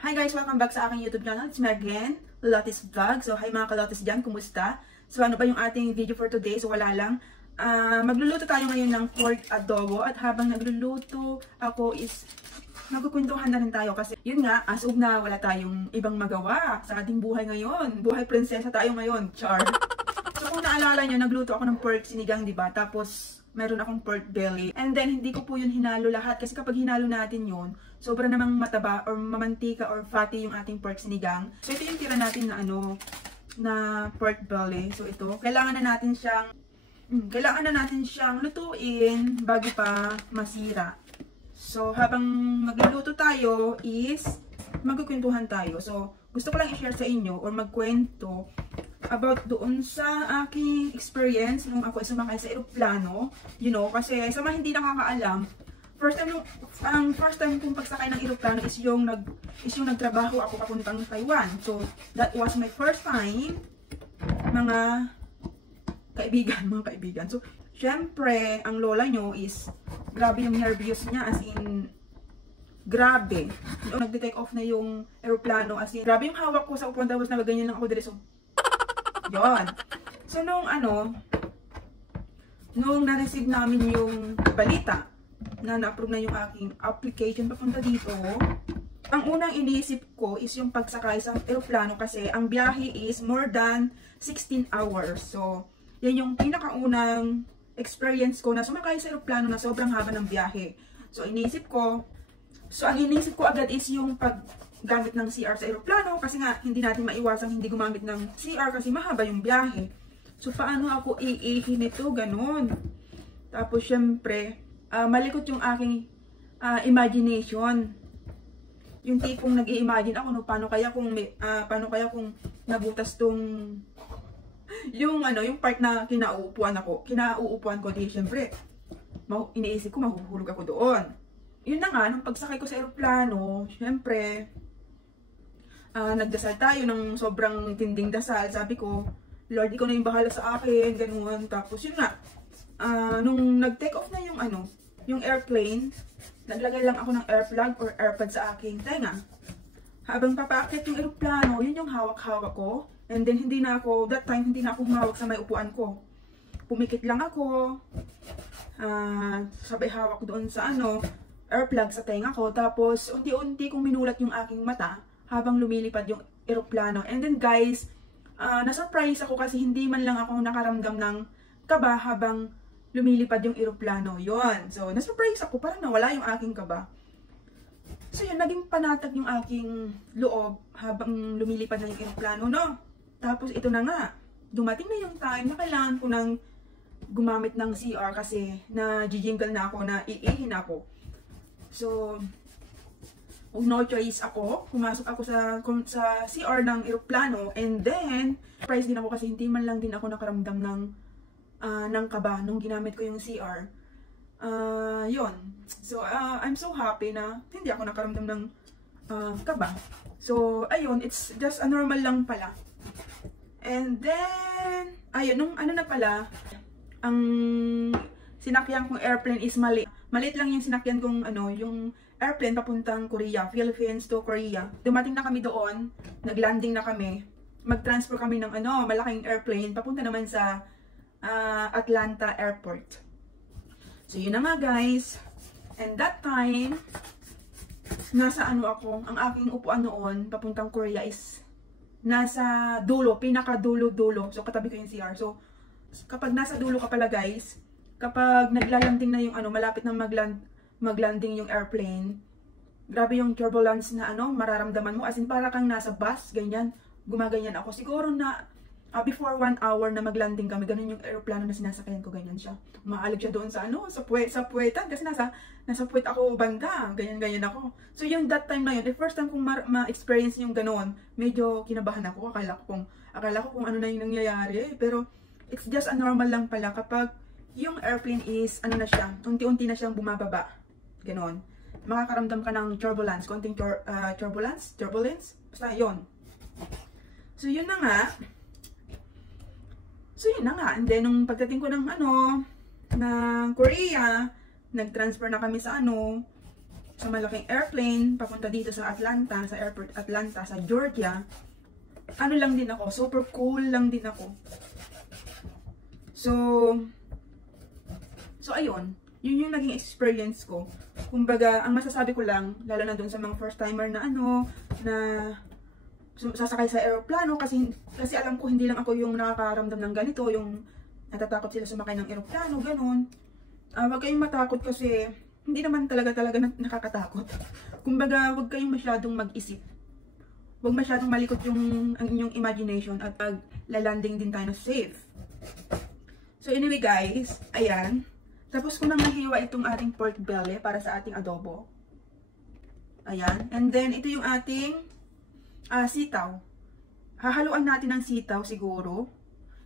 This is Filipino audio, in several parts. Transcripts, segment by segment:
Hi guys! Welcome back sa aking YouTube channel. It's me again, Lotis Vlog. So, hi mga kalotis dyan, kumusta? So, ano ba yung ating video for today? So, wala lang. Magluluto tayo ngayon ng pork adobo. At habang nagluluto ako is magkukwentuhan na rin tayo. Kasi yun nga, as of na wala tayong ibang magawa sa ating buhay ngayon. Buhay prinsesa tayo ngayon. Char! So, kung naalala nyo, nagluto ako ng pork sinigang, diba? Tapos, meron akong pork belly. And then, hindi ko po yun hinalo lahat. Kasi kapag hinalo natin yun, sobra namang mataba or mamantika or fatty yung ating pork sinigang. So, ito yung tira natin na na pork belly. So, ito. Kailangan na natin siyang lutuin bago pa masira. So, habang magluluto tayo is magkukwentuhan tayo. So, gusto ko lang i-share sa inyo or magkwento about doon sa aking experience nung ako sumakay sa eroplano. You know, kasi sa mga hindi nakakaalam, first time kong pagsakay ng eroplano is yung nagtrabaho ako papuntang Taiwan. So, that was my first time, mga kaibigan. So, syempre, ang lola nyo is, grabe yung nervous niya, as in, grabe. Nagde-take off na yung eroplano, as in, grabe yung hawak ko sa upuan, tapos nagaganyan lang ako dire. So, yun. So, nung na-receive namin yung balita na na-approve na yung aking application papunta dito, ang unang iniisip ko is yung pagsakay sa eroplano kasi ang biyahe is more than 16 hours. So, yan yung pinakaunang experience ko na sumakay sa eroplano na sobrang haba ng biyahe. So, ang iniisip ko agad is yung paggamit ng CR sa eroplano kasi nga hindi natin maiwasang hindi gumamit ng CR kasi mahaba yung biyahe. So, paano ako iihin ito? Ganon. Tapos, syempre, malikot yung aking imagination. Yung tipong nag-i-imagine ako, no, paano kaya kung nabutas tong yung part na kinauupuan ko, di syempre, iniisip ko mahuhulog ako doon. Yun na nga, nung pagsakay ko sa eroplano, syempre, nagdasal tayo ng sobrang tinding dasal. Sabi ko, Lord, ikaw na yung bahala sa akin, ganun. Tapos yun nga, nung nag-take off na yung airplane, naglagay lang ako ng airplug or airpod sa aking tenga. Habang papaakyat yung eroplano, yun yung hawak-hawak ko. And then, that time, hindi na ako humawak sa may upuan ko. Pumikit lang ako, sabay hawak doon sa airplug sa tenga ko. Tapos, unti-unti kong minulat yung aking mata habang lumilipad yung eroplano. And then, guys, na-surprise ako kasi hindi man lang ako nakaramdam ng kaba habang lumilipad yung eroplano. Yun. So, na-surprise ako. Parang nawala yung aking kaba. So, yun. Naging panatag yung aking loob habang lumilipad na yung eroplano, no? Tapos, ito na nga. Dumating na yung time na kailangan ko nang gumamit ng CR kasi na-jingle na ako, na iihin ako. So, no choice ako. Pumasok ako sa CR ng eroplano. And then, surprise din ako kasi hindi man lang din ako nakaramdam ng kaba nung ginamit ko yung CR. Yun. So, I'm so happy na hindi ako nakaramdam ng kaba. So, ayun. It's just a normal lang pala. And then, ayun. Nung na pala, ang sinakyan kong airplane is mali. Maliit lang yung sinakyan kong yung airplane papuntang Korea, Philippines to Korea. Dumating na kami doon, naglanding na kami. Mag-transfer kami ng malaking airplane papunta naman sa Atlanta Airport. So yun na nga guys. And that time, nasa ako, ang aking upuan noon papuntang Korea is nasa dulo, pinaka-dulo-dulo. So katabi ko yung CR. So kapag nasa dulo ka pala guys, kapag naglalanding na yung malapit na maglanding yung airplane, grabe yung turbulence na mararamdaman mo. As in, para kang nasa bus, ganyan. Gumaganyan ako. Siguro na before 1 hour na maglanding kami, ganun yung aeroplano na sinasakyan ko, ganyan siya. Umaalig siya doon sa sa puwetan. Kasi nasa puwet ako banda. Ganyan ako. So yung that time na yun, the first time kong ma-experience yung ganun, medyo kinabahan ako. Akala ko kung ano na yung nangyayari. Pero it's just a normal lang pala kapag yung airplane is na siya, unti-unti na siyang bumababa. Ganon. Makakaramdam ka ng turbulence, konting turbulence, basta yun. So yun na nga. And then nung pagdating ko ng ng Korea, nag-transfer na kami sa sa malaking airplane, papunta dito sa Atlanta, sa airport Atlanta, sa Georgia. Ano lang din ako, super cool lang din ako. So ayun, yun yung naging experience ko. Kumbaga, ang masasabi ko lang, lalo na dun sa mga first timer na na sasakay sa aeroplano, kasi alam ko hindi lang ako yung nakakaramdam ng ganito, yung natatakot sila sumakay ng aeroplano, ganun. Wag kayong matakot kasi hindi naman talaga nakakatakot. Kumbaga, wag kayong masyadong mag-isip. Wag masyadong malikot ang inyong imagination at pag lalanding din tayo na safe. So anyway guys, ayan. Tapos ko nang nahiwa itong ating pork belly para sa ating adobo. Ayan. And then, ito yung ating sitaw. Hahaluan natin ng sitaw siguro.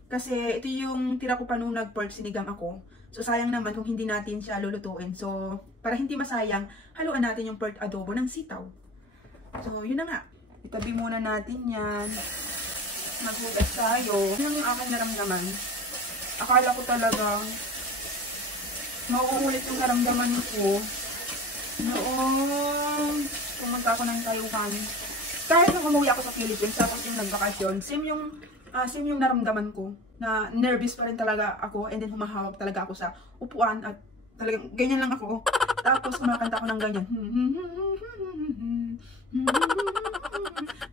Kasi ito yung tira ko pa nung nag-pork sinigang ako. So sayang naman kung hindi natin siya lulutuin. So para hindi masayang, haluan natin yung pork adobo ng sitaw. So yun na nga. Itabi muna natin yan. Maghugas tayo. Yung aking naramdaman. Akala ko talaga mauulit yung naramdaman ko noong pumunta ako ng Taiwan. Kahit nung umuwi ako sa Philippines, tapos yung nagbakasyon, same yung naramdaman ko, na nervous pa rin talaga ako, and then humahawak talaga ako sa upuan, at talagang ganyan lang ako. Tapos kumakanta ako ng ganyan.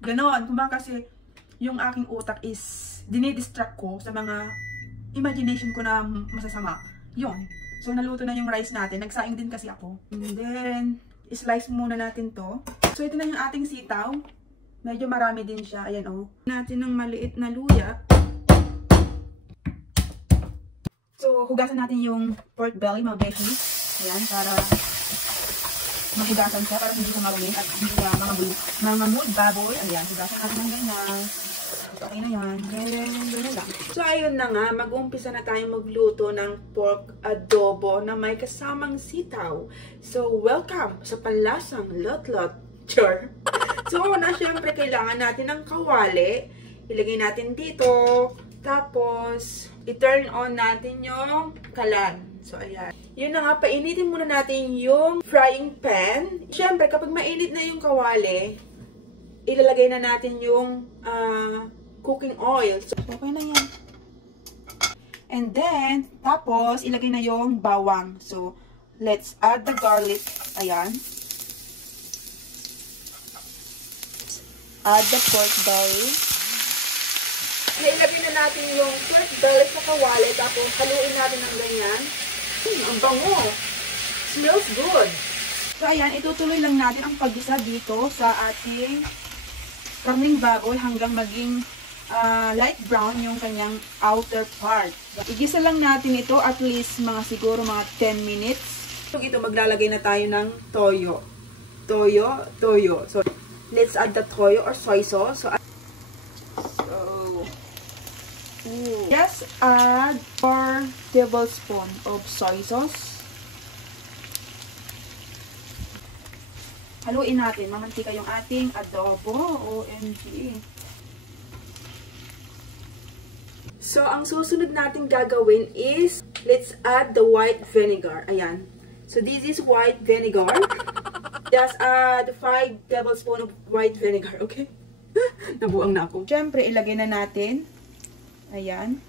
Ganon, kumbaga kasi yung aking utak is dinidistract ko sa mga imagination ko na masasama. Yun. So, naluto na yung rice natin. Nagsaing din kasi ako. And then, slice muna natin to. So, ito na yung ating sitaw. Medyo marami din siya. Ayan, oh. Natin ng maliit na luya. So, hugasan natin yung pork belly, mga beshi. Ayan, para mahugasan siya. Para hindi siya marumi at hindi siya mga mood baboy. Ayan, hugasan natin ng ganyan. Okay na yan. Ganyan lang. So, ayun na nga. Mag-uumpisa na tayong magluto ng pork adobo na may kasamang sitaw. So, welcome sa panlasang lot-lot. Sure. So, una, syempre, kailangan natin ng kawali. Ilagay natin dito. Tapos, i-turn on natin yung kalan. So, ayan. Yun na nga, painitin muna natin yung frying pan. Syempre, kapag mainit na yung kawali, ilalagay na natin yung cooking oil. So, okay na yan. And then, tapos, ilagay na yung bawang. So, let's add the garlic. Ayan. Add the pork belly. Ilagay na natin yung pork belly sa kawali. Tapos, haluin natin ng ganyan. Ang bango. Smells good. So, ayan. Itutuloy lang natin ang paggisa dito sa ating karning baboy hanggang maging light brown yung kanyang outer part. Igisa lang natin ito at least siguro mga 10 minutes. So, ito maglalagay na tayo ng toyo. Toyo. So, let's add the toyo or soy sauce. Just add 4 tablespoons of soy sauce. Haluin natin. Mamantika yung ating adobo. OMG. So, ang susunod natin gagawin is, let's add the white vinegar. Ayan. So, this is white vinegar. Just add 5 tablespoons of white vinegar. Okay? Nabuang na ako. Siyempre, ilagay na natin. Ayan.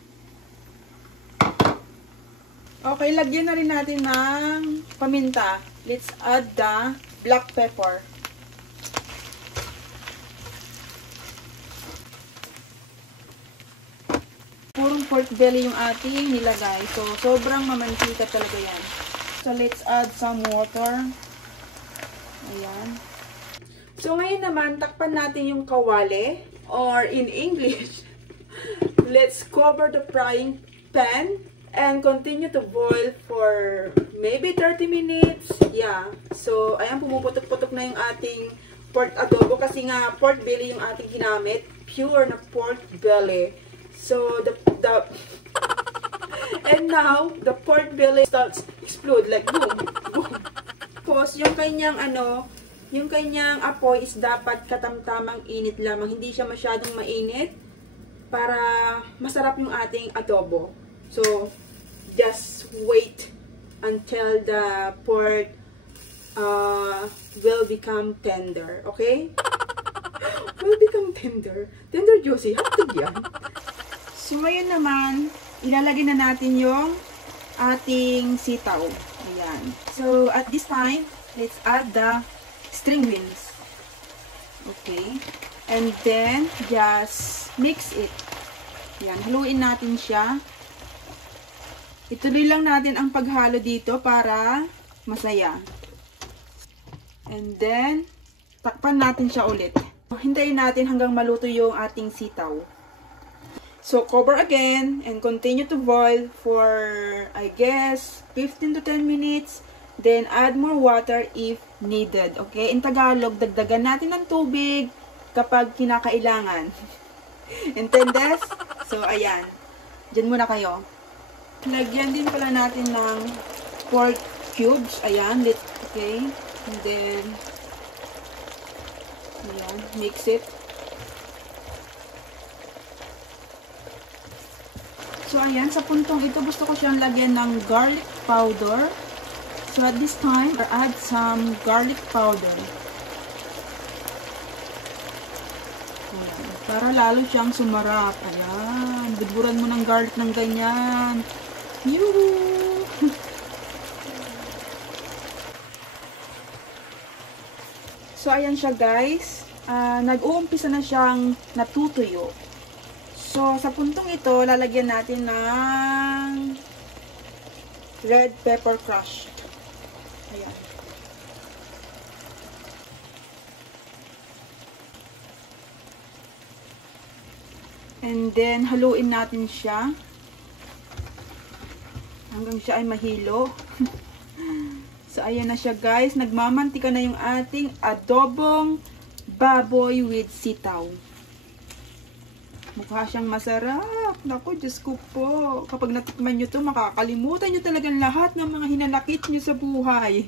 Okay, lagyan na rin natin ng paminta. Let's add the black pepper. Purong pork belly yung ating nilagay. So, sobrang mamantika talaga yan. So, let's add some water. Ayan. So, ngayon naman, takpan natin yung kawali. Or in English, let's cover the frying pan and continue to boil for maybe 30 minutes. Yeah. So, ayan, pumuputok-putok na yung ating pork adobo kasi nga pork belly yung ating ginamit. Pure na pork belly. So, and now, the pork belly starts explode like boom, boom. Tapos, yung kanyang yung kanyang apoy is dapat katamtamang init lamang. Hindi siya masyadong mainit para masarap yung ating adobo. So, just wait until the pork will become tender. Okay? Will become tender. Tender juicy. Hotdog yan. So, ngayon naman, ilalagay na natin yung ating sitaw. Ayan. So, at this time, let's add the string beans. Okay. And then, just mix it. Ayan. Haluin natin siya. Ituloy lang natin ang paghalo dito para masaya. And then, takpan natin siya ulit. Hintayin natin hanggang maluto yung ating sitaw. So, cover again and continue to boil for, I guess, 15 to 10 minutes. Then, add more water if needed. Okay? In Tagalog, dagdagan natin ng tubig kapag kinakailangan. Intendes? So, ayan. Diyan muna kayo. Lagyan din pala natin ng pork cubes. Ayan. Okay? And then, ayan. Mix it. So, ayan. Sa puntong ito, gusto ko siyang lagyan ng garlic powder. So, at this time, I'll add some garlic powder. Ayan. Para lalo siyang sumarap. Ayan. Budburan mo ng garlic ng ganyan. Yuhu! So, ayan siya guys. Nag-uumpisa na siyang natutuyo. So, sa puntong ito, lalagyan natin ng red pepper crushed. Ayan. And then, haluin natin siya hanggang siya ay mahilo. So, ayan na siya guys. Nagmamantika na yung ating adobong baboy with sitaw. Mukha siyang masarap. Naku, Diyos ko po. Kapag natikman nyo to, makakalimutan nyo talagang lahat ng mga hinanakit nyo sa buhay.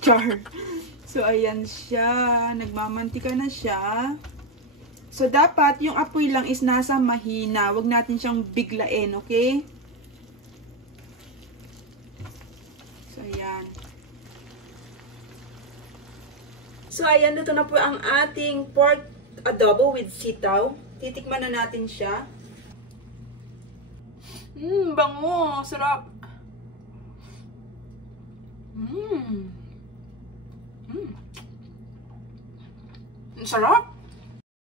Char. So, ayan siya. Nagmamantika na siya. So, dapat yung apoy lang is nasa mahina. Huwag natin siyang biglain, okay? So, ayan. So, ayan. Luto na po ang ating pork adobo with sitaw. Titikman na natin siya. Bango. Sarap. Sarap.